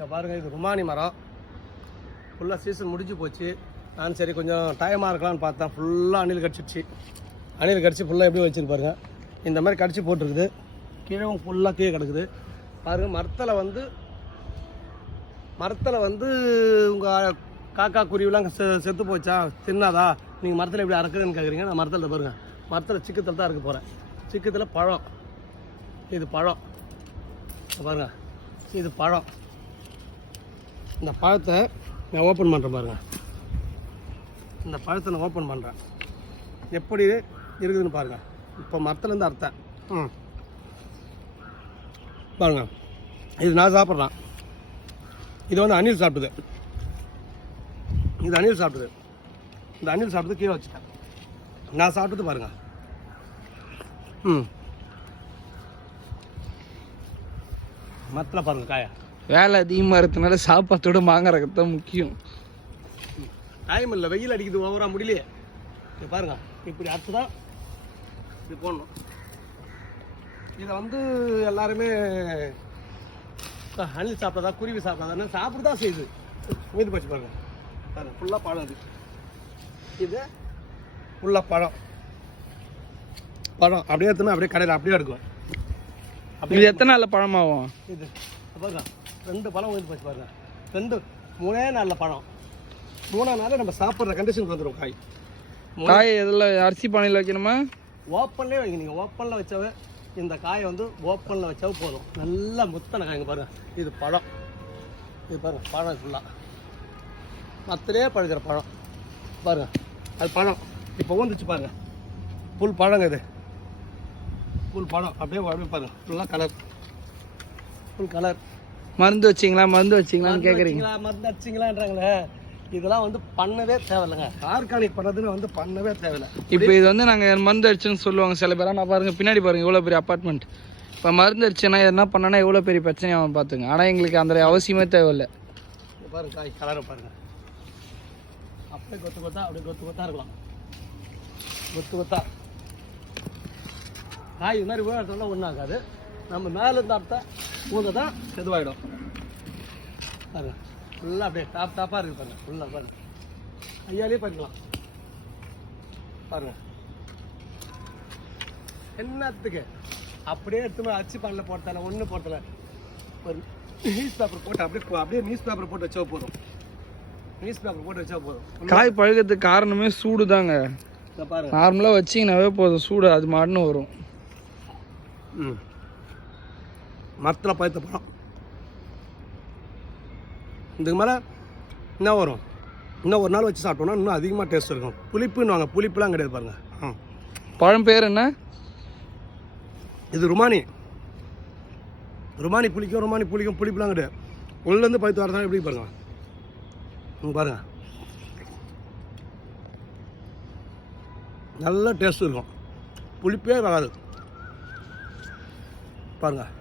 இங்கே பாருங்கள், இது ருமானி மரம். ஃபுல்லாக சீசன் முடிஞ்சு போச்சு. நான் சரி கொஞ்சம் டைமாக இருக்கலாம்னு பார்த்தேன். ஃபுல்லாக அணில் கடிச்சிடுச்சு. அணில் கடிச்சு ஃபுல்லாக எப்படி வச்சுன்னு பாருங்கள். இந்த மாதிரி கடிச்சு போட்டிருக்குது. கீழவும் ஃபுல்லாக கீழே கிடக்குது பாருங்கள். மரத்தில் வந்து உங்கள் காக்கா குருவிலாம் செத்து போச்சா, தின்னாதா, நீங்கள் மரத்தில் எப்படி அறக்குதுன்னு கேட்குறீங்க. நான் மரத்தில் பாருங்கள், மரத்தில் சிக்கத்தில் தான் இருக்க போகிறேன். சிக்கத்தில் பழம், இது பழம் பாருங்கள், இது பழம். இந்த பழத்தை நான் ஓப்பன் பண்ணுறேன் பாருங்கள். இந்த பழத்தை நான் ஓப்பன் பண்ணுறேன். எப்படி இருக்குதுன்னு பாருங்கள். இப்போ மரத்துலேருந்து அறுத்தேன். பாருங்கள், இது நான் சாப்பிட்றேன். இது வந்து அணில் சாப்பிடுது. இது அணில் சாப்பிடுது. இந்த அணில் சாப்பிட்டு கீழே வச்சுட்டேன். நான் சாப்பிட்டது பாருங்கள். மரத்தில் பாருங்கள் காயா. வேலை அதிகமாக இருக்கிறதுனால சாப்பாட்டோட மாங்காய் ரகத்தான் முக்கியம். டைம் இல்லை, வெயில் அடிக்குது, ஓவராக முடியலையே. இது பாருங்க, இப்படி அறுத்து தான் இது போடணும். இதை வந்து எல்லாருமே அணில் சாப்பிட்றதா, குருவி சாப்பிட்றதா, சாப்பிட்டு தான் செய்யுது. மீது போச்சு பாருங்க. பாருங்க, ஃபுல்லாக பழம். இது ஃபுல்லாக பழம் அப்படியே எடுத்துனா அப்படியே கடையில் அப்படியே எடுக்கும். அப்படி எத்தனை நாளில் பழமாகும் இது பாருங்க. 2 பழம் உயிர் போச்சு பாருங்க. 3 நாளில் பழம். 3ஆம் நாள் நம்ம சாப்பிட்ற கண்டிஷனுக்கு வந்துடும். காய் எதில் அரிசி பானையில் வைக்கணுமா? ஓப்பன்லேயே வைங்க. நீங்கள் ஓப்பனில் வச்சாவே, இந்த காயை வந்து ஓப்பனில் வச்சாவே போதும். நல்லா முத்தனை காய்ங்க பாருங்கள். இது பழம். இது பாருங்கள், பழம் ஃபுல்லாக மத்திலே பழுக்கிற பழம் பாருங்கள். அது பழம் இப்போ வந்துச்சு பாருங்கள். புல் பழங்க. இது புல் பழம். அப்படியே பாருங்கள், ஃபுல்லாக கலர், ஃபுல் கலர். மருந்து வச்சிங்களான்னு கேட்குறீங்க. மருந்து வச்சிங்களான்றாங்களே. இதெல்லாம் வந்து பண்ணவே தேவையில்லைங்க. ஆர்கானிக் பண்ணதுன்னு வந்து பண்ணவே தேவையில்லை. இப்போ இது வந்து நாங்கள் மருந்து அடிச்சுன்னு சொல்லுவாங்க சில பேராக. நான் பாருங்கள், பின்னாடி பாருங்கள், இவ்வளோ பெரிய அப்பார்ட்மெண்ட். இப்போ மருந்து அடிச்சுன்னா எதனா பண்ணனா எவ்வளோ பெரிய பிரச்சனையாகும் பார்த்துங்க. ஆனால் எங்களுக்கு அந்த அவசியமே தேவையில்லை. பாருங்க, காய் கலரை பாருங்கள். அப்படியே கொத்து கொத்தா, அப்படியே கொத்து கொத்தா இருக்கலாம். கொத்து கொத்தா காய் இது மாதிரி விழுறதுலாம் ஒன்றும் ஆகாது. நம்ம மேலேருந்து அர்த்தா ஊத தான் செதுவாயிடும். பாருங்க, ஃபுல்லாக அப்படியே டாப்பாக இருக்குது பாருங்கள். ஃபுல்லாக பாருங்கள், ஐயாலே பண்ணிக்கலாம் பாருங்கள். என்னத்துக்கு அப்படியே எடுத்து அச்சு பாலில் போட்டால ஒன்றும் போட்டல. ஒரு நியூஸ் பேப்பர் போட்டு அப்படியே நியூஸ் பேப்பர் போட்டு வச்சா போதும். நியூஸ் பேப்பர் போட்டு வச்சா போதும். காய் பழுக்கிறதுக்கு காரணமே சூடு தாங்க. பாருங்க, நார்மலாக வச்சிங்கனாவே போதும், சூடு அது மாட்டுன்னு வரும். மரத்தில் பழுத்த பழம். இதுக்கு மேலே என்ன வரும்? இன்னும் ஒரு நாள் வச்சு சாப்பிட்டோம்னா இன்னும் அதிகமாக டேஸ்ட் இருக்கும். புளிப்புன்னு வாங்க, புளிப்புலாம் கிடையாது பாருங்கள். பழம் பேர் என்ன? இது ருமானி. ருமானி புளிக்கும், புளிப்புலாம் கிடையாது. உள்ளேருந்து பழுத்து வரதான் எப்படி பாருங்க. பாருங்கள், நல்ல டேஸ்ட் இருக்கும். புளிப்பே வராது பாருங்கள்.